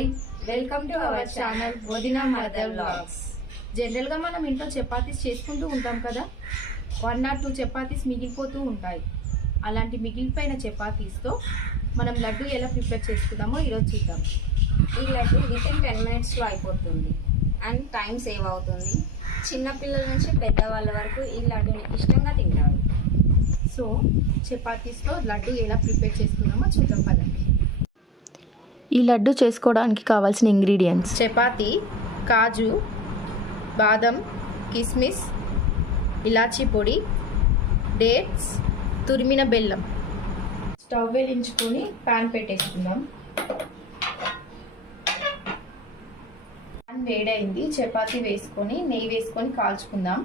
Hi, welcome to our channel వదినా mother vlogs. జనరల్గా మనం ఇంట్లో చపాతీస్ చేసుకుంటూ ఉంటాం కదా, 1 or 2 చపాతీస్ మిగిలిపోతూ ఉంటాయి. అలాంటి మిగిలిపోయిన చపాతీస్తో మనం లడ్డు ఎలా ప్రిపేర్ చేసుకుందామో ఈరోజు చూద్దాం. ఈ లడ్డు వితిన్ 10 minutesలో అయిపోతుంది అండ్ టైం సేవ్ అవుతుంది. చిన్నపిల్లల నుంచి పెద్దవాళ్ళ వరకు ఈ లడ్డుని ఇష్టంగా తింటారు. సో చపాతీస్తో లడ్డు ఎలా ప్రిపేర్ చేసుకుందామో చూద్దాం పదండి. ఈ లడ్డు చేసుకోవడానికి కావాల్సిన ఇంగ్రీడియంట్స్: చపాతీ, కాజు, బాదం, కిస్మిస్, ఇలాచీ పొడి, డేట్స్, తురిమిన బెల్లం. స్టవ్ వెలించుకొని ప్యాన్ పెట్టేసుకుందాం. ప్యాన్ వేడైంది, చపాతీ వేసుకొని నెయ్యి వేసుకొని కాల్చుకుందాం.